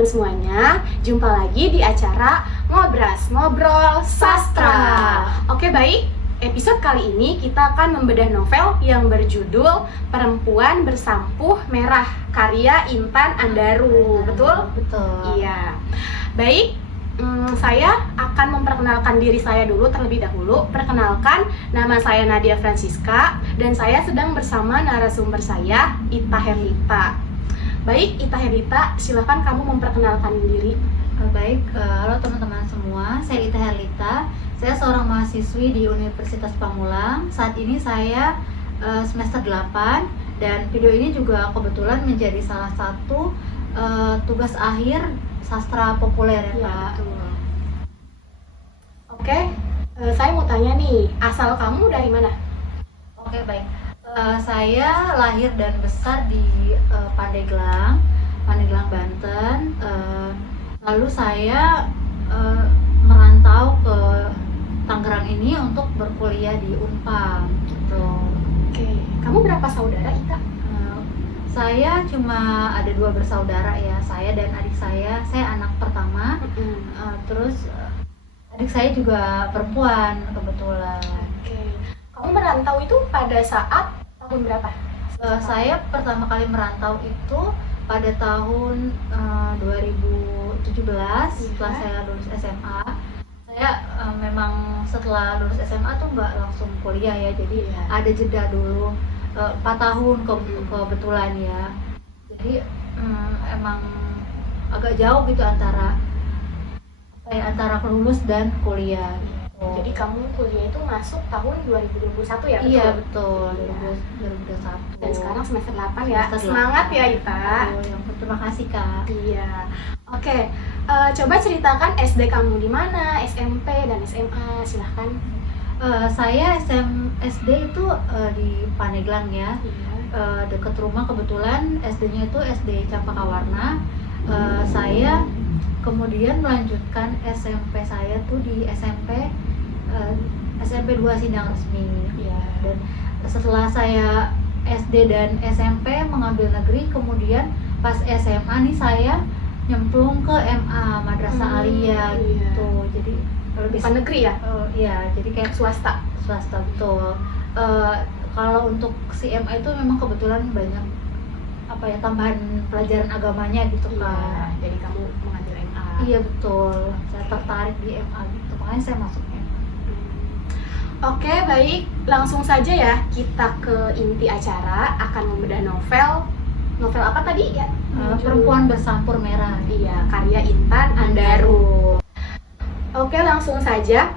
teman-teman semuanya, jumpa lagi di acara Ngobras, Ngobrol Sastra. Oke baik, episode kali ini kita akan membedah novel yang berjudul Perempuan Bersampuh Merah, karya Intan Andaru. Betul? Betul. Iya. Baik, saya akan memperkenalkan diri saya dulu terlebih dahulu. Perkenalkan, nama saya Nadia Francisca dan saya sedang bersama narasumber saya, Ita Herlita. Baik, Ita Herlita, silahkan kamu memperkenalkan diri. Baik, halo teman-teman semua, saya Ita Herlita. Saya seorang mahasiswi di Universitas Pamulang. Saat ini saya semester 8 dan video ini juga kebetulan menjadi salah satu tugas akhir sastra populer ya, Kak. Betul. Oke, saya mau tanya nih, asal kamu dari mana? Oke, baik. Saya lahir dan besar di Pandeglang, Banten. Lalu saya merantau ke Tangerang ini untuk berkuliah di Unpam. Gitu. Oke, kamu berapa saudara, Ita? Saya cuma ada 2 bersaudara ya, saya dan adik saya. Saya anak pertama. Terus adik saya juga perempuan kebetulan. Oke, kamu merantau itu pada saat tahun berapa? Saya pertama kali merantau itu pada tahun 2017 setelah saya lulus SMA. Saya memang setelah lulus SMA tuh nggak langsung kuliah ya, jadi ada jeda dulu 4 tahun kebetulan ya. Jadi emang agak jauh gitu antara lulus dan kuliah. Jadi kamu kuliah itu masuk tahun 2021 ya? Betul? Iya betul, Iya. 2021. Dan sekarang semester 8 ya? Semester 8. Semangat ya, Ita. Terima kasih, Kak. Iya. Oke, coba ceritakan SD kamu di mana, SMP dan SMA, silahkan. Saya SD itu di Pandeglang ya. Iya. Dekat rumah kebetulan SD-nya itu SD Campaka Warna. Saya kemudian melanjutkan SMP saya tuh di SMP 2 Sindang Resmi. Iya. Dan setelah saya SD dan SMP mengambil negeri, kemudian pas SMA nih saya nyemplung ke MA Madrasah Aliyah gitu. Jadi Bukan negeri ya? Iya, jadi kayak Swasta. betul. Kalau untuk si MA itu memang kebetulan banyak tambahan pelajaran agamanya gitu, Iya, Kak. jadi kamu mengambil MA. Iya betul, saya tertarik di MA gitu, makanya saya masuk MA. Oke, baik. Langsung saja ya kita ke inti acara, akan membedah novel. Novel apa tadi ya? Perempuan Bersampur Merah. Iya, karya Intan Andaru. Oke, langsung saja.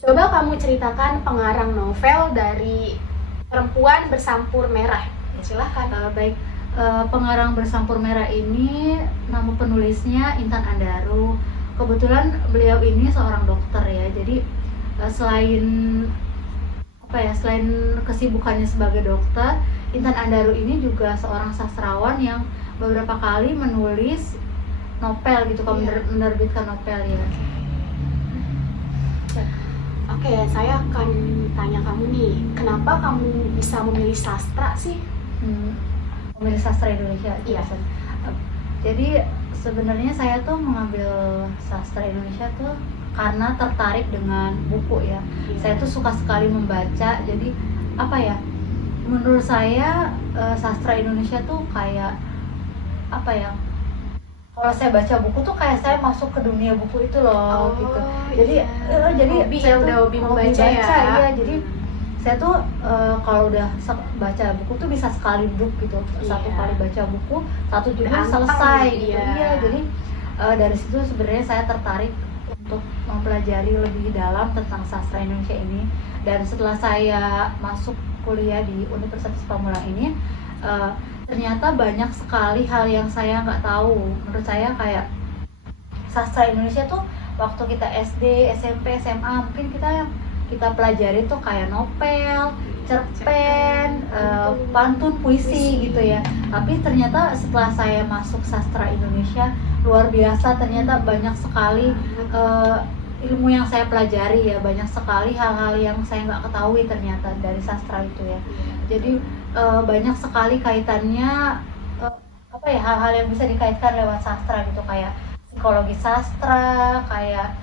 Coba kamu ceritakan pengarang novel dari Perempuan Bersampur Merah. Ya, silahkan. Baik, pengarang Bersampur Merah ini nama penulisnya Intan Andaru. Kebetulan beliau ini seorang dokter ya, jadi selain kesibukannya sebagai dokter, Intan Andaru ini juga seorang sastrawan yang beberapa kali menulis novel gitu, menerbitkan novel ya. Oke, saya akan tanya kamu nih, kenapa kamu bisa memilih sastra sih? Memilih sastra Indonesia. Iya. Jadi sebenarnya saya tuh mengambil sastra Indonesia tuh karena tertarik dengan buku ya. Iya. Saya tuh suka sekali membaca. Jadi menurut saya sastra Indonesia tuh kayak kalau saya baca buku tuh kayak saya masuk ke dunia buku itu loh gitu. Jadi hobi ya, udah hobi membaca ya. Iya, jadi saya tuh kalau udah baca buku tuh bisa sekali duduk gitu. Satu kali baca buku, satu judul selesai gitu. Iya, jadi dari situ sebenarnya saya tertarik untuk mempelajari lebih dalam tentang sastra Indonesia ini. Dan setelah saya masuk kuliah di Universitas Pamulang ini, ternyata banyak sekali hal yang saya nggak tahu. Menurut saya kayak sastra Indonesia tuh waktu kita SD, SMP, SMA mungkin kita pelajari tuh kayak novel, cerpen, pantun, puisi gitu ya. Tapi ternyata setelah saya masuk sastra Indonesia, luar biasa, ternyata banyak sekali ilmu yang saya pelajari ya, banyak sekali hal-hal yang saya nggak ketahui ternyata dari sastra itu ya. Jadi banyak sekali kaitannya hal-hal yang bisa dikaitkan lewat sastra gitu, kayak psikologi sastra, kayak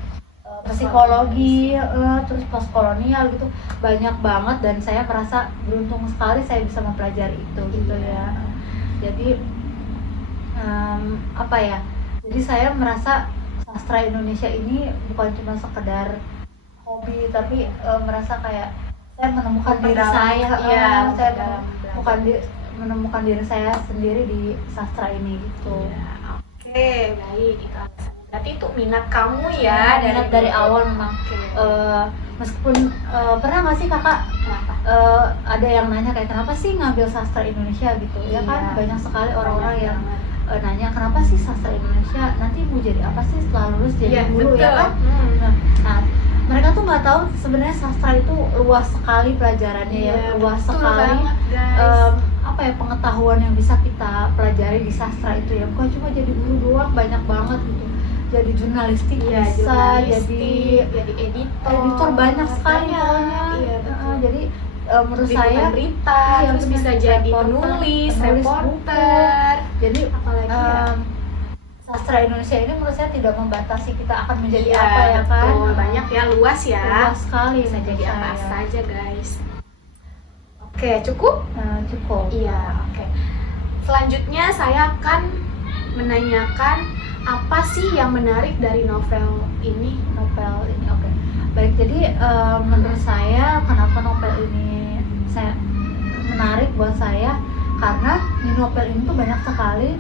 psikologi, terus postkolonial gitu, banyak banget, dan saya merasa beruntung sekali saya bisa mempelajari itu gitu ya. Jadi apa ya? Jadi saya merasa sastra Indonesia ini bukan cuma sekedar hobi, tapi merasa kayak saya menemukan diri saya, saya menemukan diri saya sendiri di sastra ini gitu. Oke, baik, itu alasannya. Berarti itu minat kamu ya, minat dari awal memang. Meskipun pernah nggak sih kakak ada yang nanya kayak kenapa sih ngambil sastra Indonesia gitu ya kan, banyak sekali orang-orang yang nanya kenapa sih sastra Indonesia, nanti mau jadi apa sih setelah lulus, jadi guru ya kan. Nah, mereka tuh nggak tahu sebenarnya sastra itu luas sekali pelajarannya, ya luas sekali apa ya, pengetahuan yang bisa kita pelajari di sastra itu ya, bukan cuma jadi guru doang, banyak banget gitu. Jadi jurnalistik bisa, jadi editor banyak sekali pokoknya. Jadi menurut saya berita, terus bisa jadi penulis, reporter. Jadi sastra Indonesia ini menurut saya tidak membatasi kita akan menjadi apa ya kan. Banyak ya, luas ya. Luas sekali, bisa jadi apa saja guys. Oke, cukup? Cukup. Iya, oke. Selanjutnya saya akan menanyakan apa sih yang menarik dari novel ini? Oke. Baik, jadi menurut saya kenapa novel ini saya menarik buat saya, karena di novel ini tuh banyak sekali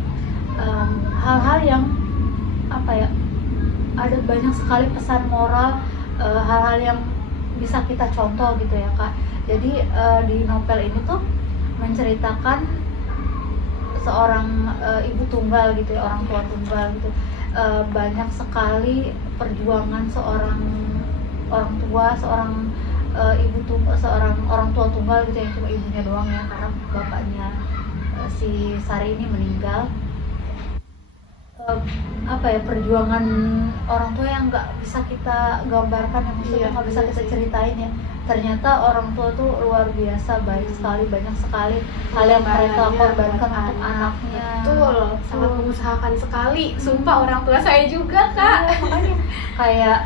hal-hal yang apa ya, ada banyak sekali pesan moral, hal-hal yang bisa kita contoh gitu ya kak. Jadi di novel ini tuh menceritakan seorang ibu tunggal gitu ya, orang tua tunggal gitu. Banyak sekali perjuangan seorang orang tua, ibu tunggal, seorang orang tua tunggal gitu yang cuma ibunya doang ya, karena bapaknya si Sari ini meninggal. Apa ya, perjuangan orang tua yang nggak bisa kita gambarkan, yang maksudnya nggak bisa kita ceritain ya. Ternyata orang tua tuh luar biasa baik sekali, banyak sekali hal yang mereka korbankan untuk anaknya. Betul, sangat mengusahakan sekali. Sumpah orang tua saya juga kak. Makanya kayak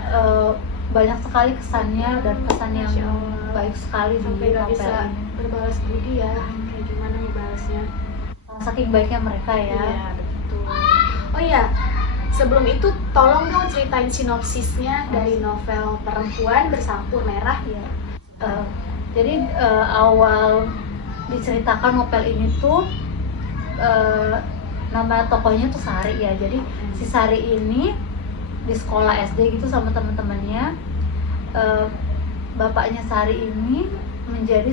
banyak sekali kesannya dan pesan yang baik sekali di novel ini. Berbalas budi ya, kayak gimana nih balasnya? Saking baiknya mereka ya. Iya, betul. Oh iya, sebelum itu tolong dong ceritain sinopsisnya dari novel Perempuan Bersampur Merah. Ya. Jadi awal diceritakan novel ini tuh nama tokohnya tuh Sari ya. Jadi si Sari ini di sekolah SD gitu sama teman-temannya. Bapaknya Sari ini menjadi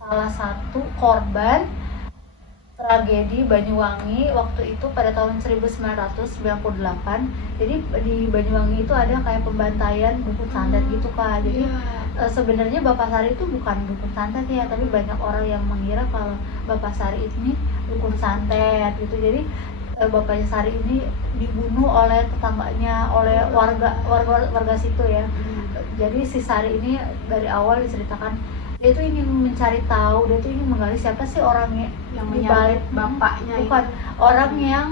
salah satu korban tragedi Banyuwangi waktu itu pada tahun 1998. Jadi di Banyuwangi itu ada kayak pembantaian dukun santet gitu kak. Jadi sebenarnya Bapak Sari itu bukan dukun santet ya, tapi banyak orang yang mengira kalau Bapak Sari ini dukun santet gitu. Jadi bapaknya Sari ini dibunuh oleh tetangganya, oleh warga situ ya. Jadi si Sari ini dari awal diceritakan dia tuh ingin mencari tahu, dia tuh ingin menggali siapa sih orangnya yang dibalik bapaknya, bukan orang yang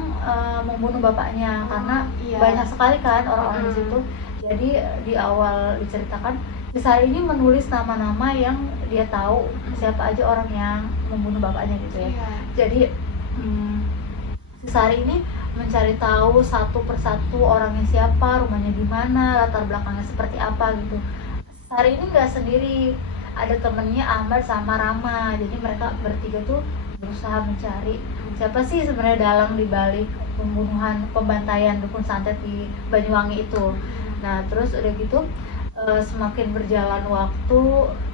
membunuh bapaknya, karena banyak sekali kan orang-orang di situ. Jadi di awal diceritakan si Sari ini menulis nama-nama yang dia tahu siapa aja orang yang membunuh bapaknya gitu ya. Jadi si Sari ini mencari tahu satu persatu orangnya siapa, rumahnya di mana, latar belakangnya seperti apa gitu. Sari ini nggak sendiri, ada temennya Ahmad sama Rama. Jadi mereka bertiga tuh berusaha mencari siapa sih sebenarnya dalang di balik pembunuhan, pembantaian dukun santet di Banyuwangi itu. Nah terus udah gitu semakin berjalan waktu,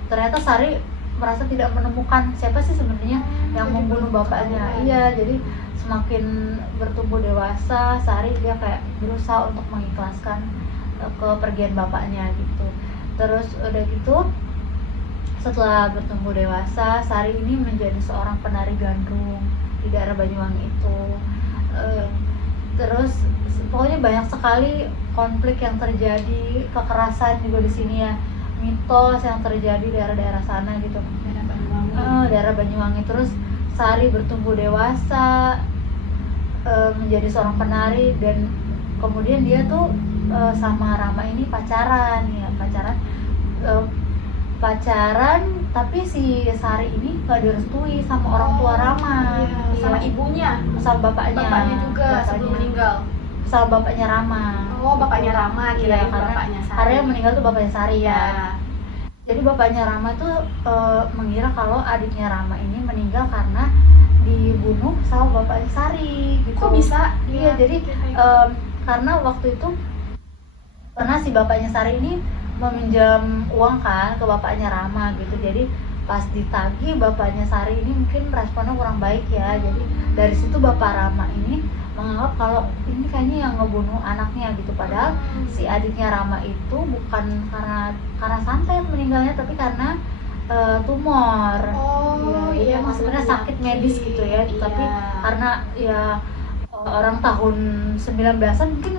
ternyata Sari merasa tidak menemukan siapa sih sebenarnya yang membunuh bapaknya. Iya, jadi semakin bertumbuh dewasa, Sari dia kayak berusaha untuk mengikhlaskan kepergian bapaknya gitu. Terus udah gitu setelah bertumbuh dewasa, Sari ini menjadi seorang penari gandrung di daerah Banyuwangi itu. Terus pokoknya banyak sekali konflik yang terjadi, kekerasan juga di sini ya, mitos yang terjadi di daerah-daerah sana gitu. Daerah Banyuwangi. Terus Sari bertumbuh dewasa, menjadi seorang penari, dan kemudian dia tuh sama Rama ini pacaran ya, eh, pacaran tapi si Sari ini gak direstui sama orang tua Rama. Iya, sama ibunya, sama bapaknya juga sebelum meninggal. sama bapaknya Rama. Oh, bapaknya Rama, Iya, kirain karena bapaknya Sari. karena yang meninggal tuh bapaknya Sari ya. Iya. Jadi bapaknya Rama tuh mengira kalau adiknya Rama ini meninggal karena dibunuh sama bapaknya Sari gitu. Kok bisa? Iya, jadi karena waktu itu pernah si bapaknya Sari ini meminjam uang kan ke bapaknya Rama gitu. Jadi pas ditagih bapaknya Sari ini mungkin responnya kurang baik ya. Jadi dari situ bapak Rama ini menganggap kalau ini kayaknya yang ngebunuh anaknya gitu. Padahal si adiknya Rama itu bukan karena santet meninggalnya, tapi karena tumor. Oh, Jadi iya, emang sebenarnya sakit medis gitu ya. Iya. Tapi karena ya orang tahun 19-an mungkin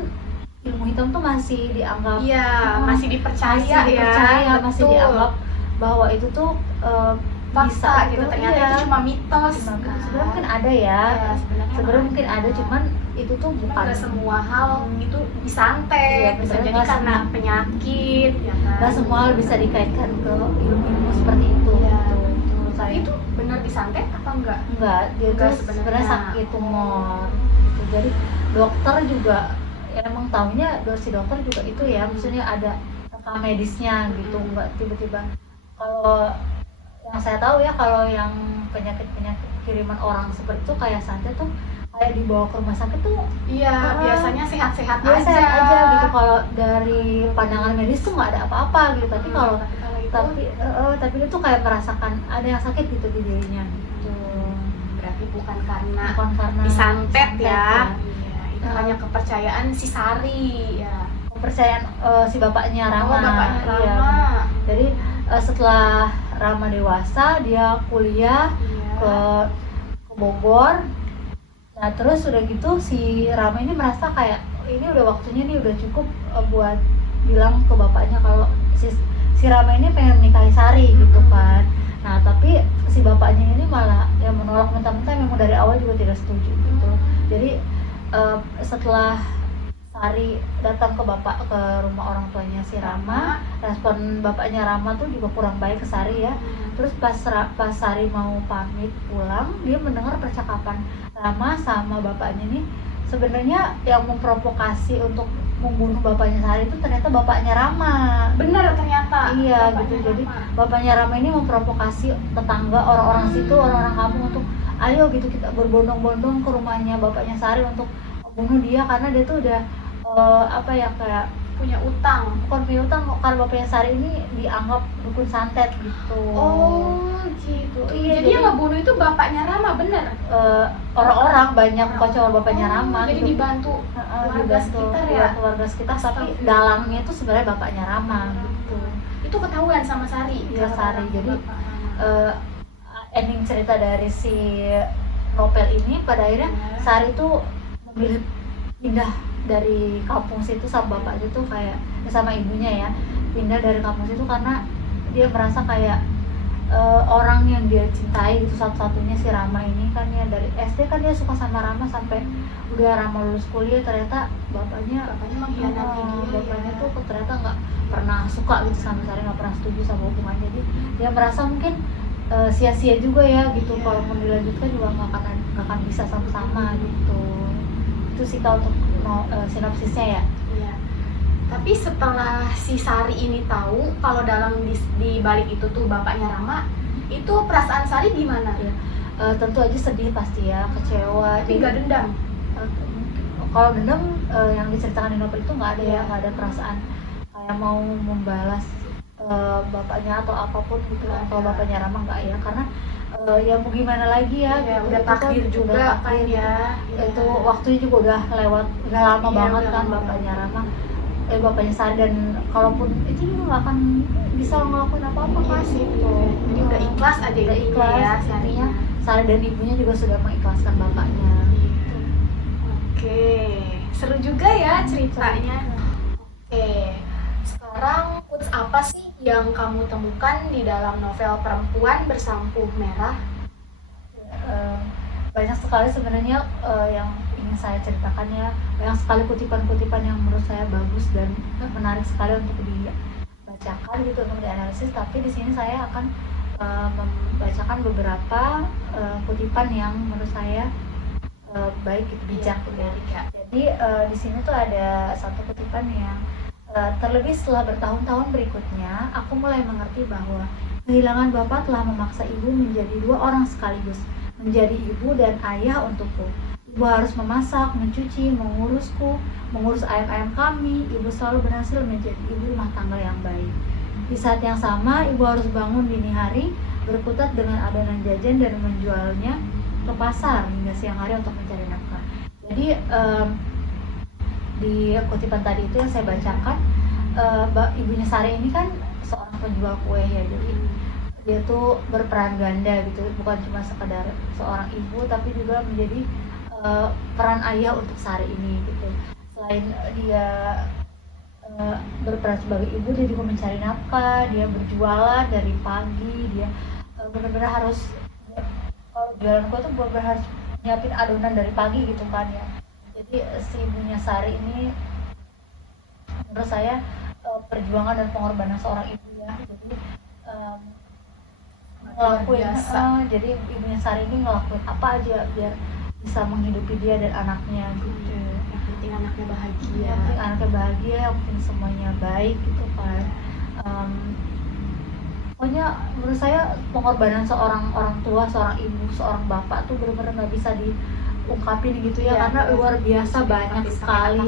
ilmu hitam tuh masih dianggap Iya, masih dipercaya masih ya. dipercaya, masih Betul. dianggap bahwa itu tuh Fakta bisa gitu, ternyata iya. itu cuma mitos. Sebenarnya mungkin ada ya, Iya, sebenarnya mungkin ada, cuman itu tuh bukan nggak semua hal itu disantet, Iya, bisa bener, jadi nggak karena semua. penyakit, ya kan? nggak semua hal bisa dikaitkan ke ilmu seperti itu. Iya, gitu. betul. Tapi Saya- itu benar disantet apa enggak? enggak, dia Enggak tuh sebenarnya. sebenarnya sakit tumor gitu. Jadi dokter juga ya emang tahunya si dokter juga itu ya, maksudnya ada rekam medisnya gitu, enggak tiba-tiba. Kalau yang saya tahu ya, kalau yang penyakit kiriman orang seperti itu kayak santet tuh kayak dibawa ke rumah sakit tuh Iya, biasanya sehat-sehat dia aja. sehat aja gitu. Kalau dari pandangan medis tuh nggak ada apa-apa gitu, tapi kalau itu tapi dia tuh kayak merasakan ada yang sakit gitu di dirinya gitu. berarti bukan karena Bukan karena disantet ya. ya. Iya, itu Nah. hanya kepercayaan si Sari ya. Kepercayaan si bapaknya Rama. Oh, bapaknya Iya. Rama. Jadi setelah Rama dewasa dia kuliah Iya. ke Bogor. Nah terus udah gitu si Rama ini merasa kayak ini udah waktunya nih, udah cukup buat bilang ke bapaknya kalau si Rama ini pengen menikahi Sari gitu kan. Nah tapi si bapaknya ini malah yang menolak mentah-mentah, memang dari awal juga tidak setuju gitu. Jadi setelah Sari datang ke rumah orang tuanya si Rama, respon bapaknya Rama tuh juga kurang baik ke Sari ya. Terus pas Sari mau pamit pulang, dia mendengar percakapan Rama sama bapaknya nih. Sebenarnya yang memprovokasi untuk membunuh bapaknya Sari itu ternyata bapaknya Rama. Bener ternyata. Iya bapaknya gitu. Jadi Rama. bapaknya Rama ini memprovokasi tetangga, orang-orang situ, orang-orang kampung untuk ayo gitu kita berbondong-bondong ke rumahnya bapaknya Sari untuk membunuh dia, karena dia tuh udah apa ya, kayak punya utang. bukan punya utang, karena bapaknya Sari ini dianggap dukun santet gitu. Oh gitu. Iya, Jadi yang ngebunuh itu bapaknya Rama, bener. Orang-orang banyak bukan cuma bapaknya Rama Jadi gitu. dibantu warga sekitar ya? dibantu warga sekitar, tapi dalangnya itu sebenarnya bapaknya Rama gitu. Itu ketahuan sama Sari. Iya, kalau Sari. Jadi bapak Rama. ending cerita dari si novel ini pada akhirnya Iya. Sari tuh memilih pindah dari kampung situ sama bapaknya tuh kayak sama ibunya ya, pindah dari kampung situ karena dia merasa kayak orang yang dia cintai itu satu-satunya si Rama ini kan ya. Dari SD kan dia suka sama Rama sampai udah Rama lulus kuliah, ternyata bapaknya mengkhianati dia. bapaknya tuh ternyata nggak pernah suka gitu sama Sari, nggak pernah setuju sama hubungannya. Jadi dia merasa mungkin sia-sia juga ya gitu. Iya. Kalaupun dilanjutkan juga nggak akan bisa sama-sama gitu. Itu sih kalau untuk sinopsisnya ya. Iya. Tapi setelah si Sari ini tahu kalau dalam di balik itu tuh bapaknya Rama, itu perasaan Sari gimana? Iya. Tentu aja sedih pasti ya, kecewa. Tapi nggak dendam. Kalau dendam yang diceritakan di novel itu nggak ada ya, Iya. nggak ada perasaan kayak mau membalas bapaknya atau apapun gitu. Nggak Kalau ada. bapaknya Rama nggak ya, karena ya mau gimana lagi ya, Iya, gitu. udah Itu kan takdir juga udah kan takdir. ya. Itu waktunya juga udah lewat, udah lama Iya, banget udah kan lama bapaknya banget. Rama, bapaknya Sari, dan kalaupun itu juga nggak akan bisa ngelakuin apa-apa Iya kan sih. gitu. Jadi udah ikhlas aja Udah intinya ikhlas, ya intinya Sarinya. Sari dan ibunya juga sudah mengikhlaskan bapaknya. Gitu. Oke, seru juga ya ceritanya. Oke, sekarang quotes apa sih yang kamu temukan di dalam novel Perempuan Bersampuh Merah? Banyak sekali sebenarnya yang ingin saya ceritakan ya. Banyak sekali kutipan-kutipan yang menurut saya bagus dan menarik sekali untuk dibacakan gitu, untuk dianalisis. Tapi di sini saya akan membacakan beberapa kutipan yang menurut saya baik gitu, bijak gitu ya. Jadi di sini tuh ada satu kutipan yang terlebih setelah bertahun-tahun berikutnya, aku mulai mengerti bahwa kehilangan bapak telah memaksa ibu menjadi dua orang sekaligus, menjadi ibu dan ayah untukku. Ibu harus memasak, mencuci, mengurusku, mengurus ayam-ayam kami. Ibu selalu berhasil menjadi ibu rumah tangga yang baik. Di saat yang sama, ibu harus bangun dini hari, berkutat dengan adonan jajan dan menjualnya ke pasar hingga siang hari untuk mencari nafkah. Jadi di kutipan tadi itu yang saya bacakan, ibunya Sari ini kan seorang penjual kue ya, jadi dia tuh berperan ganda gitu, bukan cuma sekedar seorang ibu tapi juga menjadi peran ayah untuk Sari ini gitu. Selain dia berperan sebagai ibu, dia juga mencari nafkah, dia berjualan dari pagi, dia benar-benar harus, kalau jualan kue tuh benar-benar harus nyiapin adonan dari pagi gitu kan ya. Jadi si ibunya Sari ini menurut saya perjuangan dan pengorbanan seorang ibu ya. Jadi ngelakuin jadi ibunya Sari ini ngelakuin apa aja biar bisa menghidupi dia dan anaknya gitu. Yang penting anaknya bahagia. Yang penting anaknya bahagia, yang penting semuanya baik gitu kan. Pokoknya menurut saya pengorbanan seorang orang tua, seorang ibu, seorang bapak tuh benar-benar nggak bisa diungkapin gitu ya, karena luar biasa banyak sekali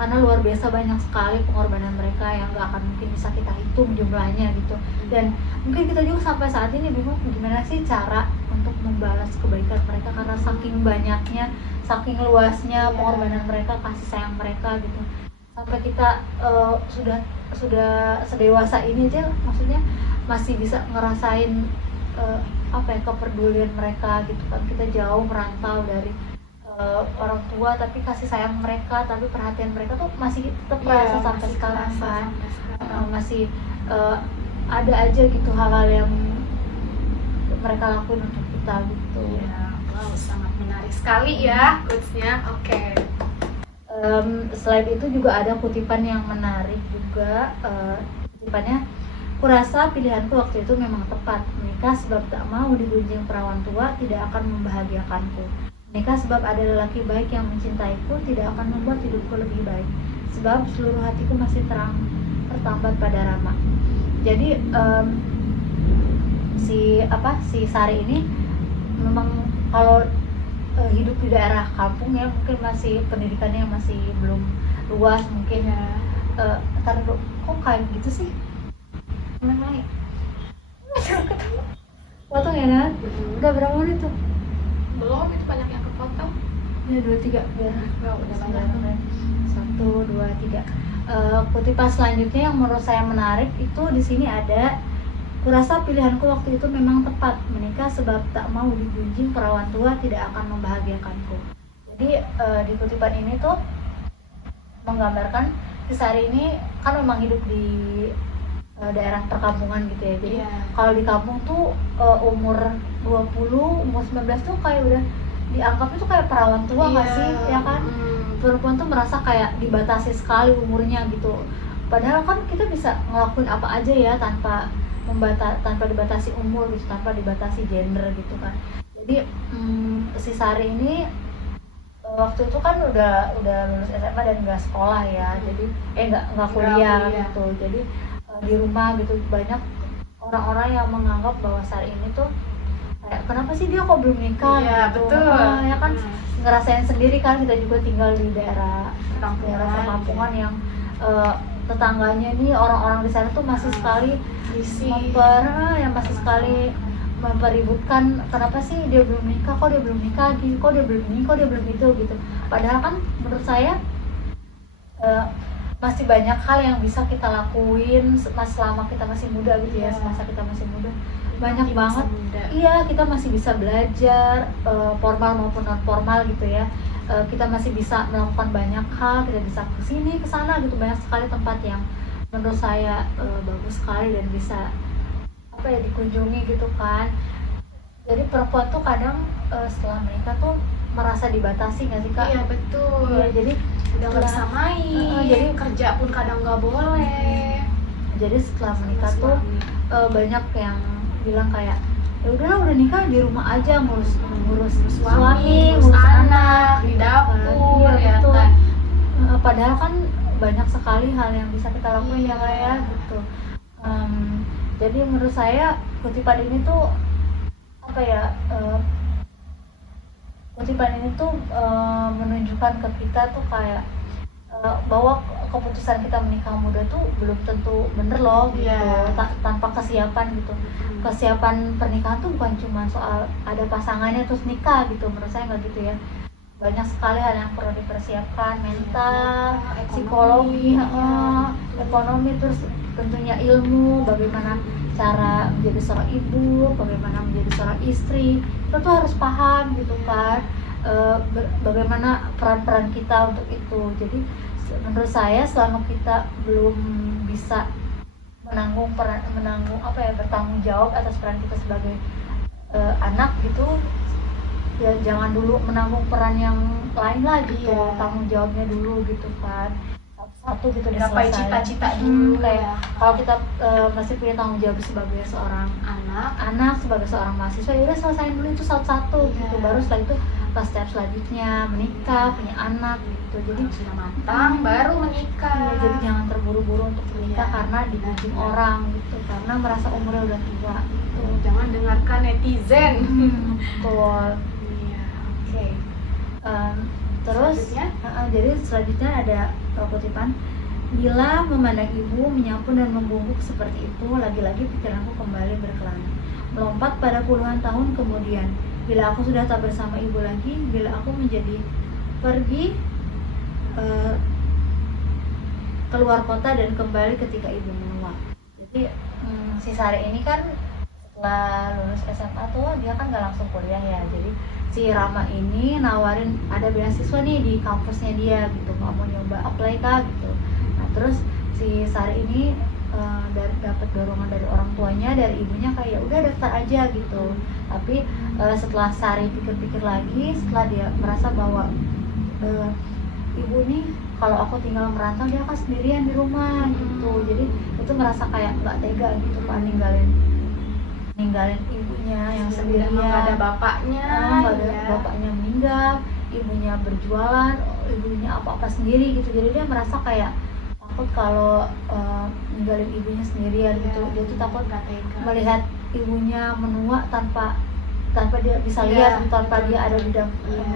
karena luar biasa banyak sekali pengorbanan mereka yang nggak akan mungkin bisa kita hitung jumlahnya gitu. Dan mungkin kita juga sampai saat ini bingung gimana sih cara untuk membalas kebaikan mereka, karena saking banyaknya, saking luasnya pengorbanan mereka, kasih sayang mereka gitu. Sampai kita sudah sedewasa ini aja, maksudnya masih bisa ngerasain kepedulian mereka gitu kan. Kita jauh merantau dari orang tua, tapi kasih sayang mereka, tapi perhatian mereka tuh masih tetap terasa sampai sekarang kan. Masih ada aja gitu hal-hal yang mereka lakuin untuk kita gitu. Wow, sangat menarik sekali ya quotes-nya. Oke. Selain itu juga ada kutipan yang menarik juga. Kutipannya, kurasa pilihanku waktu itu memang tepat. Menikah sebab tak mau digunjing perawan tua tidak akan membahagiakanku. Menikah sebab ada lelaki baik yang mencintaiku tidak akan membuat hidupku lebih baik. Sebab seluruh hatiku masih tertambat pada Rama. Jadi si Sari ini memang kalau hidup di daerah kampung ya, mungkin masih pendidikannya masih belum luas mungkin ya. Kok kayak gitu sih? Memang potong ya Nat? Udah berapa menit tuh? Belum, itu banyak yang kepotong. Ya 2-3 biar udah banyak. 1, 2, 3. Kutipan selanjutnya yang menurut saya menarik itu di sini ada, kurasa pilihanku waktu itu memang tepat. Menikah sebab tak mau digunjing perawan tua tidak akan membahagiakanku. Jadi di kutipan ini tuh menggambarkan si Sari ini kan memang hidup di daerah perkampungan gitu ya. Jadi kalau di kampung tuh umur 20, umur 19 tuh kayak udah dianggapnya tuh kayak perawan tua nggak sih, ya kan? Perempuan tuh merasa kayak dibatasi sekali umurnya gitu. Padahal kan kita bisa ngelakuin apa aja ya tanpa dibatasi umur gitu, tanpa dibatasi gender gitu kan. Jadi si Sari ini waktu itu kan udah lulus SMA dan nggak sekolah ya. Jadi nggak kuliah gitu. Jadi di rumah gitu banyak orang-orang yang menganggap bahwa Sari ini tuh kayak kenapa sih dia kok belum nikah gitu. Betul. Ya kan ngerasain sendiri kan, kita juga tinggal di daerah perkampungan yang tetangganya nih orang-orang di sana tuh masih sekali masih sekali mempeributkan kenapa sih dia belum nikah, kok dia belum nikah lagi, kok dia belum ini, kok dia belum itu gitu. Padahal kan menurut saya masih banyak hal yang bisa kita lakuin selama kita masih muda gitu ya, semasa kita masih muda. Banyak banget. Iya, kita masih bisa belajar formal maupun non formal gitu ya. Kita masih bisa melakukan banyak hal, kita bisa kesini kesana gitu, banyak sekali tempat yang menurut saya bagus sekali dan bisa dikunjungi gitu kan. Jadi perempuan tuh kadang setelah menikah tuh merasa dibatasi nggak sih Kak? Iya betul. Iya, jadi Udah nggak bisa main, jadi kerja pun kadang nggak boleh. jadi setelah menikah Sama tuh suami. banyak yang bilang kayak ya udahlah udah nikah di rumah aja ngurus suami, ngurus ngurus anak anak, di gitu kan. dapur, Iya, ya betul. kan. Padahal kan banyak sekali hal yang bisa kita lakuin ya Iya. Kak ya gitu. Jadi menurut saya kutipan ini tuh apa ya, kutipan ini tuh menunjukkan ke kita tuh kayak bahwa keputusan kita menikah muda tuh belum tentu bener loh gitu. Iya. Tanpa kesiapan gitu. Kesiapan pernikahan tuh bukan cuma soal ada pasangannya terus nikah gitu, menurut saya nggak gitu ya. Banyak sekali hal yang perlu dipersiapkan, mental, psikologi, ekonomi, terus tentunya ilmu, bagaimana cara menjadi seorang ibu, bagaimana menjadi seorang istri, kita tuh harus paham gitu kan. Bagaimana peran-peran kita untuk itu. Jadi menurut saya selama kita belum bisa bertanggung jawab atas peran kita sebagai anak gitu, ya jangan dulu menanggung peran yang lain lah gitu. Iya. Tanggung jawabnya dulu gitu kan, satu gitu Gapai diselesaikan. cita-cita dulu. Kayak kalau kita masih punya tanggung jawab sebagai seorang anak, sebagai seorang mahasiswa, ya udah selesaiin dulu itu satu-satu Iya. gitu, baru setelah itu pas step selanjutnya menikah, punya anak gitu. Jadi sudah matang baru menikah. ya, jadi jangan terburu-buru untuk menikah Iya. karena dibimbing orang gitu, karena merasa umurnya udah tua gitu. Jangan dengarkan netizen. Betul. Iya, oke. Terus Selanjutnya? jadi selanjutnya ada kutipan, bila memandang ibu menyapu dan membungkuk seperti itu, lagi-lagi pikiranku kembali berkelana, melompat pada puluhan tahun kemudian, bila aku sudah tak bersama ibu lagi, bila aku menjadi pergi keluar kota dan kembali ketika ibu menua. Jadi si Sari ini kan setelah lulus SMA tuh dia kan gak langsung kuliah ya, jadi si Rama ini nawarin ada beasiswa nih di kampusnya dia gitu, nggak mau nyoba apply kah gitu. Nah terus si Sari ini dapat dorongan dari orang tuanya, dari ibunya, kayak udah daftar aja gitu. Tapi setelah Sari pikir-pikir lagi, setelah dia merasa bahwa ibu nih kalau aku tinggal merantau dia akan sendirian di rumah gitu, jadi itu merasa kayak nggak tega gitu kan, ninggalin ibunya yang sendirian, nggak ada bapaknya, nggak ada bapaknya meninggal, ibunya berjualan, ibunya apa-apa sendiri gitu. Jadi dia merasa kayak takut kalau ninggalin ibunya sendirian gitu. Dia tuh takut melihat ibunya menua tanpa dia bisa lihat, tanpa dia ada di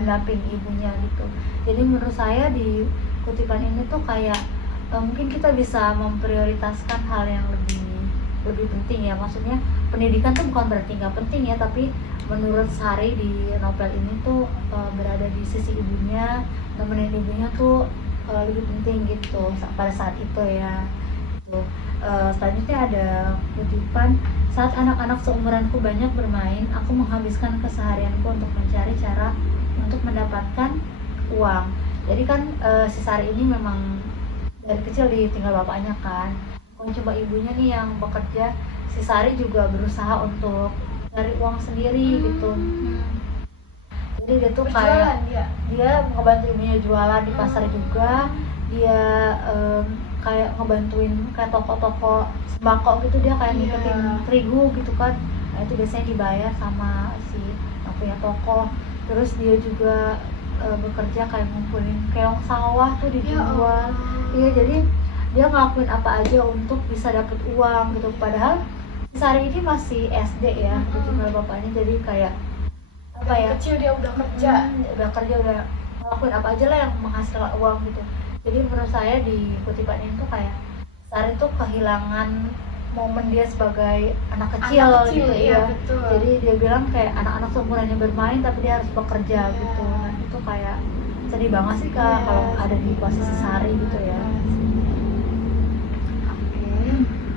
mendampingi ibunya gitu. Jadi menurut saya di kutipan ini tuh kayak mungkin kita bisa memprioritaskan hal yang lebih penting ya. Maksudnya pendidikan tuh bukan berarti nggak penting ya, tapi menurut Sari di novel ini tuh berada di sisi ibunya, nemenin ibunya tuh lebih penting gitu pada saat itu ya gitu. Selanjutnya ada kutipan, saat anak-anak seumuranku banyak bermain, aku menghabiskan keseharianku untuk mencari cara untuk mendapatkan uang. Jadi kan si Sari ini memang dari kecil ditinggal bapaknya kan, coba ibunya nih yang bekerja, si Sari juga berusaha untuk cari uang sendiri gitu. Jadi dia tuh kayak dia ngebantu ibunya jualan di pasar juga, dia kayak ngebantuin kayak toko-toko sembako gitu, dia kayak ngikutin terigu gitu kan. Nah itu biasanya dibayar sama si yang punya toko. Terus dia juga bekerja kayak ngumpulin keong sawah tuh dijual. Iya, jadi dia ngelakuin apa aja untuk bisa dapet uang gitu. Padahal Sari ini masih SD ya, ditinggal bapaknya, jadi kayak apa ya, kecil dia udah kerja, udah ngelakuin apa aja lah yang menghasilkan uang gitu. Jadi menurut saya di kutipan ini tuh kayak Sari tuh kehilangan momen dia sebagai anak kecil gitu ya. Betul. Jadi dia bilang kayak anak-anak seumurannya bermain tapi dia harus bekerja gitu. Nah itu kayak sedih banget sih Kak kalau ada di posisi Sari gitu ya. Oke.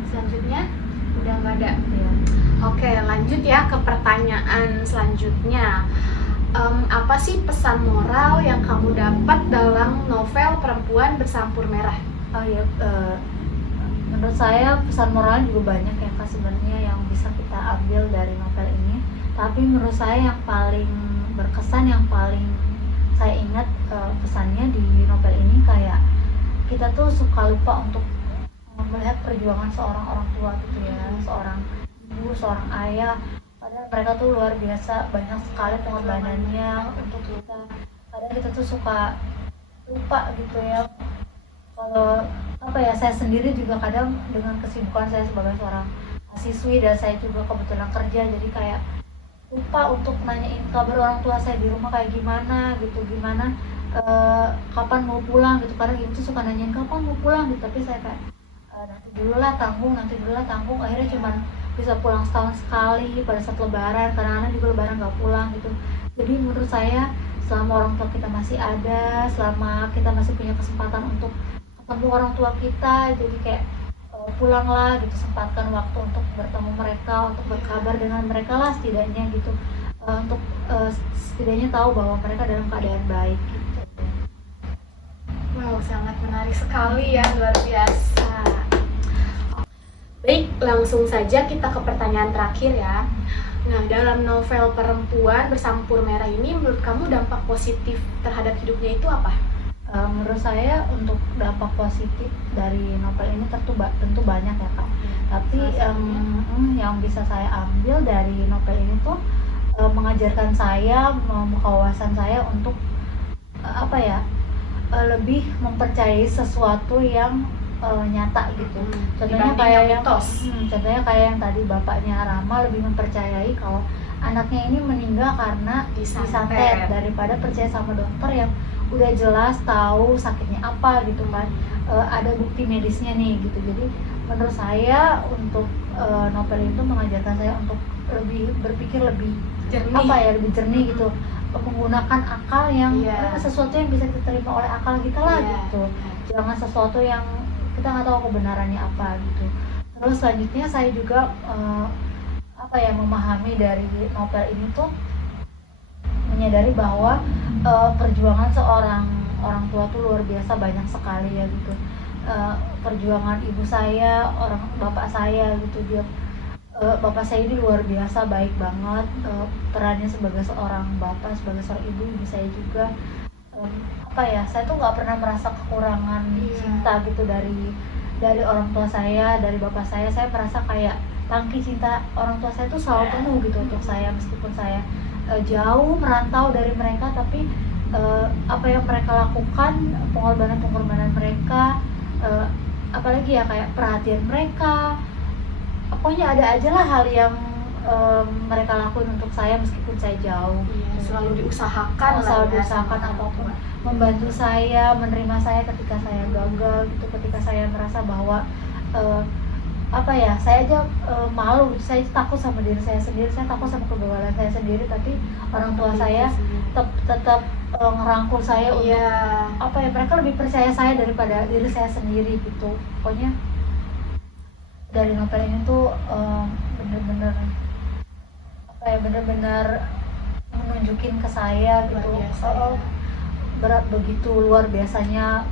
Selanjutnya udah nggak ada. Iya. Oke, lanjut ya ke pertanyaan selanjutnya. Apa sih pesan moral yang kamu dapat dalam novel Perempuan Bersampur Merah? Oh iya, menurut saya pesan moral juga banyak ya Kak sebenarnya yang bisa kita ambil dari novel ini. Tapi menurut saya yang paling berkesan, yang paling saya ingat pesannya di novel ini kayak kita tuh suka lupa untuk melihat perjuangan seorang orang tua gitu ya, seorang ibu, seorang ayah. Padahal mereka tuh luar biasa, banyak sekali pengorbanannya untuk kita. Kadang kita tuh suka lupa gitu ya. Kalau apa ya, saya sendiri juga kadang dengan kesibukan saya sebagai seorang mahasiswi dan saya juga kebetulan kerja, jadi kayak lupa untuk nanyain kabar orang tua saya di rumah kayak gimana gitu, gimana kapan mau pulang gitu. Kadang ibu tuh suka nanyain kapan mau pulang gitu, tapi saya kayak nanti dulu lah tanggung, akhirnya cuman bisa pulang setahun sekali pada saat lebaran, kadang-kadang juga lebaran nggak pulang gitu. Jadi menurut saya selama orang tua kita masih ada, selama kita masih punya kesempatan untuk ketemu orang tua kita, jadi kayak pulanglah gitu, sempatkan waktu untuk bertemu mereka, untuk berkabar dengan mereka lah setidaknya gitu, untuk setidaknya tahu bahwa mereka dalam keadaan baik gitu. Wow, sangat menarik sekali ya, luar biasa. Baik, langsung saja kita ke pertanyaan terakhir ya. Nah, dalam novel Perempuan Bersampur Merah ini, menurut kamu dampak positif terhadap hidupnya itu apa? Menurut saya untuk dampak positif dari novel ini tentu banyak ya Kak. Tapi yang bisa saya ambil dari novel ini tuh mengajarkan saya, membuka wawasan saya untuk lebih mempercayai sesuatu yang nyata gitu. Contohnya kayak yang tadi bapaknya Rama lebih mempercayai kalau anaknya ini meninggal karena disantet daripada percaya sama dokter yang udah jelas tahu sakitnya apa gitu kan, ada bukti medisnya nih gitu. Jadi menurut saya untuk novel itu mengajarkan saya untuk lebih berpikir lebih jernih, lebih jernih gitu, menggunakan akal yang sesuatu yang bisa diterima oleh akal kita lah gitu. Jangan sesuatu yang kita nggak tahu kebenarannya apa gitu. Terus selanjutnya saya juga memahami dari novel ini tuh menyadari bahwa perjuangan seorang orang tua tuh luar biasa, banyak sekali ya gitu. Perjuangan ibu saya, bapak saya gitu, dia bapak saya ini luar biasa baik banget, perannya sebagai seorang bapak, sebagai seorang ibu saya juga saya tuh nggak pernah merasa kekurangan cinta gitu dari orang tua saya, dari bapak saya. Saya merasa kayak tangki cinta orang tua saya tuh selalu penuh gitu untuk saya, meskipun saya jauh merantau dari mereka, tapi apa yang mereka lakukan, pengorbanan mereka, apalagi ya kayak perhatian mereka, pokoknya ada aja lah hal yang mereka lakuin untuk saya meskipun saya jauh. Selalu diusahakan apapun, membantu saya, menerima saya ketika saya gagal gitu, ketika saya merasa bahwa saya aja malu, saya takut sama diri saya sendiri, saya takut sama kegagalan saya sendiri, tapi orang tua saya tetap ngerangkul saya untuk mereka lebih percaya saya daripada diri saya sendiri gitu. Pokoknya dari novel ini tuh bener-bener menunjukin ke saya gitu, berat begitu luar biasanya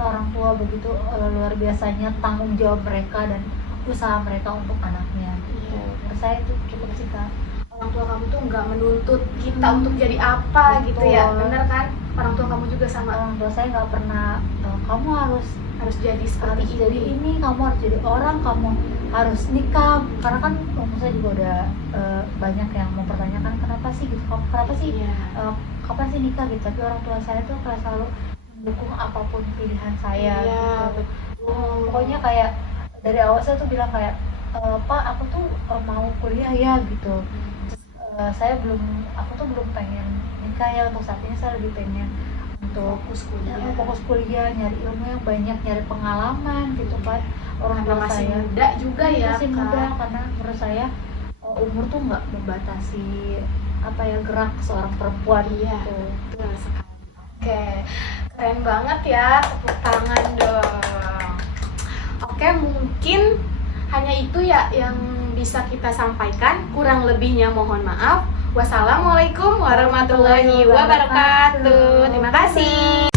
orang tua, begitu luar biasanya tanggung jawab mereka dan usaha mereka untuk anaknya. Menurut saya itu cukup sih Kak. Orang tua kamu tuh nggak menuntut kita untuk jadi apa gitu ya, bener kan? Orang tua kamu juga sama. Orang tua saya nggak pernah kamu harus jadi seperti ini, kamu harus jadi orang, kamu harus nikah. Karena kan saya juga udah banyak yang mempertanyakan kenapa sih kapan sih nikah gitu. Tapi orang tua saya tuh kayak selalu mendukung apapun pilihan saya gitu. Pokoknya kayak dari awal saya tuh bilang kayak Pak, aku tuh mau kuliah ya gitu. Aku tuh belum pengen nikah ya, untuk saat ini saya lebih pengen untuk fokus kuliah, nyari ilmu yang banyak, nyari pengalaman gitu kan. Orang tua masih saya muda juga ya, masih muda, karena menurut saya umur tuh nggak membatasi gerak seorang perempuan gitu. Betul sekali. Oke, keren banget ya, tepuk tangan dong. Oke, mungkin hanya itu ya yang bisa kita sampaikan, kurang lebihnya mohon maaf. Wassalamualaikum warahmatullahi wabarakatuh. Terima kasih.